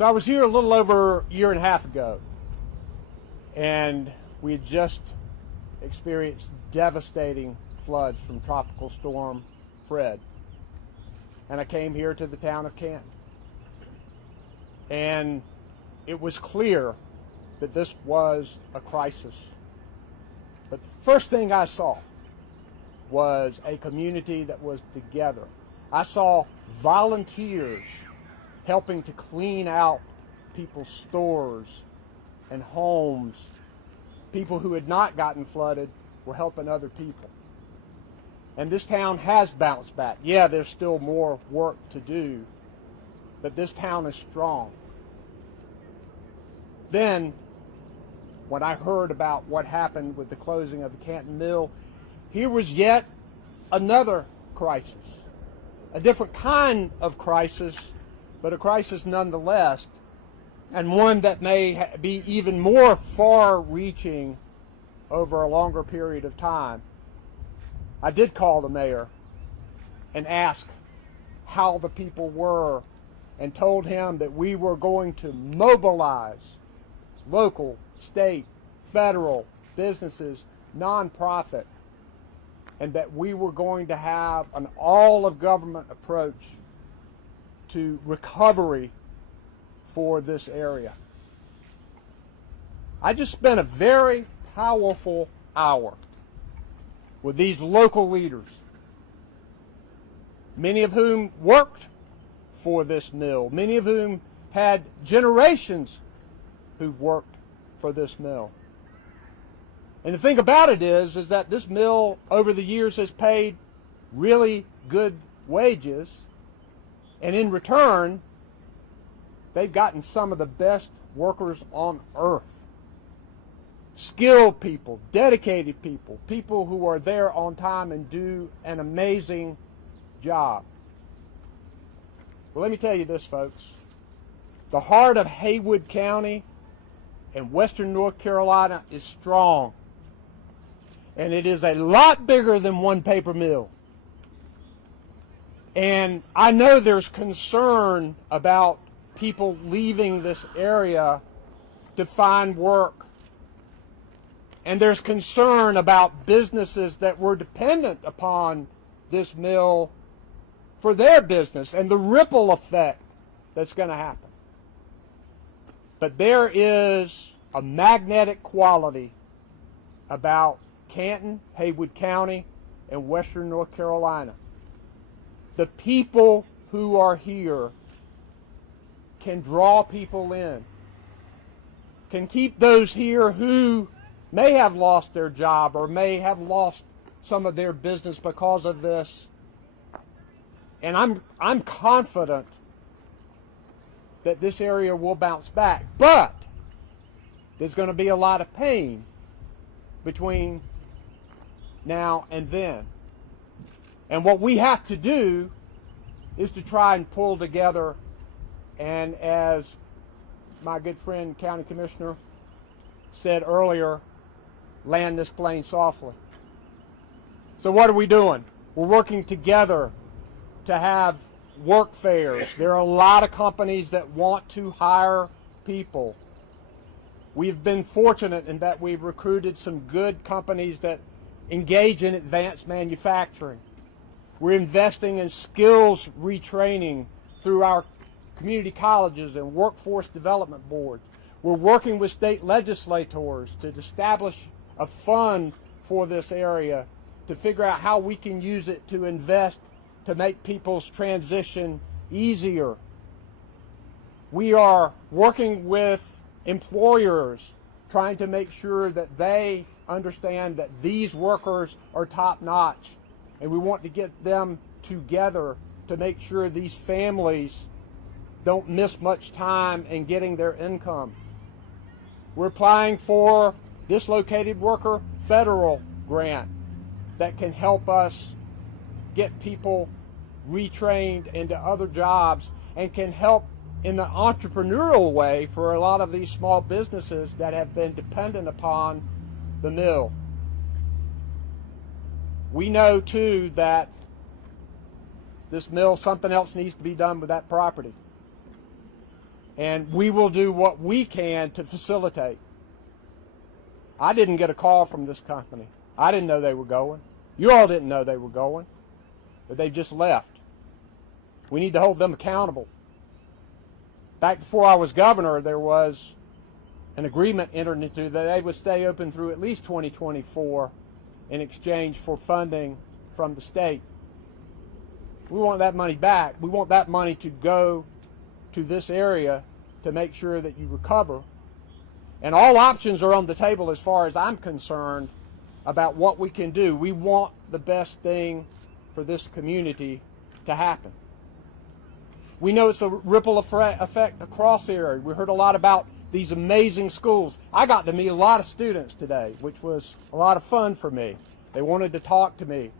So I was here a little over a year and a half ago, and we had just experienced devastating floods from Tropical Storm Fred. And I came here to the town of Canton. And it was clear that this was a crisis. But the first thing I saw was a community that was together. I saw volunteers helping to clean out people's stores and homes. People who had not gotten flooded were helping other people. And this town has bounced back. Yeah, there's still more work to do, but this town is strong. Then, when I heard about what happened with the closing of the Canton Mill, here was yet another crisis. A different kind of crisis, but a crisis nonetheless, and one that may be even more far-reaching over a longer period of time. I did call the mayor and ask how the people were, and told him that we were going to mobilize local, state, federal, businesses, nonprofit, and that we were going to have an all-of-government approach to recovery for this area. I just spent a very powerful hour with these local leaders, many of whom worked for this mill, many of whom had generations who've worked for this mill. And the thing about it is that this mill over the years has paid really good wages, and in return, they've gotten some of the best workers on earth. Skilled people, dedicated people, people who are there on time and do an amazing job. Well, let me tell you this, folks. The heart of Haywood County and western North Carolina is strong. And it is a lot bigger than one paper mill. And I know there's concern about people leaving this area to find work. And there's concern about businesses that were dependent upon this mill for their business and the ripple effect that's going to happen. But there is a magnetic quality about Canton, Haywood County, and western North Carolina. The people who are here can draw people in, can keep those here who may have lost their job or may have lost some of their business because of this. And I'm confident that this area will bounce back. But there's going to be a lot of pain between now and then. And what we have to do is to try and pull together, and as my good friend County Commissioner said earlier, land this plane softly. So what are we doing? We're working together to have work fairs. There are a lot of companies that want to hire people. We've been fortunate in that we've recruited some good companies that engage in advanced manufacturing. We're investing in skills retraining through our community colleges and workforce development boards. We're working with state legislators to establish a fund for this area to figure out how we can use it to invest to make people's transition easier. We are working with employers trying to make sure that they understand that these workers are top-notch, and we want to get them together to make sure these families don't miss much time in getting their income. We're applying for dislocated worker federal grant that can help us get people retrained into other jobs and can help in the entrepreneurial way for a lot of these small businesses that have been dependent upon the mill. We know too that this mill, something else needs to be done with that property. and we will do what we can to facilitate. I didn't get a call from this company. I didn't know they were going. You all didn't know they were going, but they just left. We need to hold them accountable. Back before I was governor, there was an agreement entered into that they would stay open through at least 2024 in exchange for funding from the state. We want that money back. We want that money to go to this area to make sure that you recover. And all options are on the table as far as I'm concerned about what we can do. We want the best thing for this community to happen. We know it's a ripple effect across the area. We heard a lot about these amazing schools. I got to meet a lot of students today, which was a lot of fun for me. They wanted to talk to me.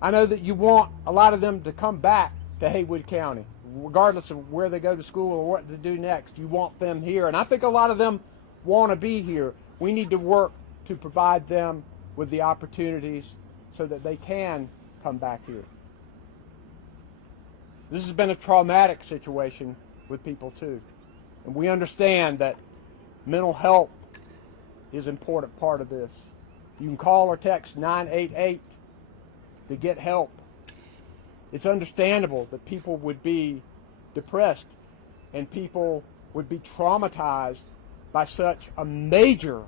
I know that you want a lot of them to come back to Haywood County, regardless of where they go to school or what to do next. You want them here, and I think a lot of them want to be here. We need to work to provide them with the opportunities so that they can come back here. This has been a traumatic situation with people too, and we understand that mental health is an important part of this. You can call or text 988 to get help. It's understandable that people would be depressed and people would be traumatized by such a major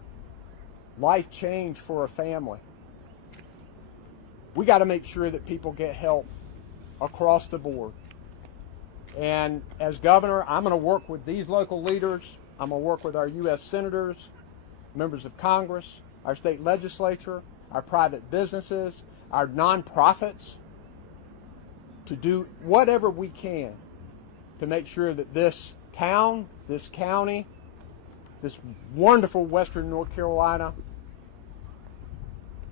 life change for a family. We got to make sure that people get help across the board. And as governor, I'm going to work with these local leaders. I'm going to work with our U.S. senators, members of Congress, our state legislature, our private businesses, our nonprofits, to do whatever we can to make sure that this town, this county, this wonderful Western North Carolina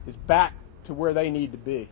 is back to where they need to be.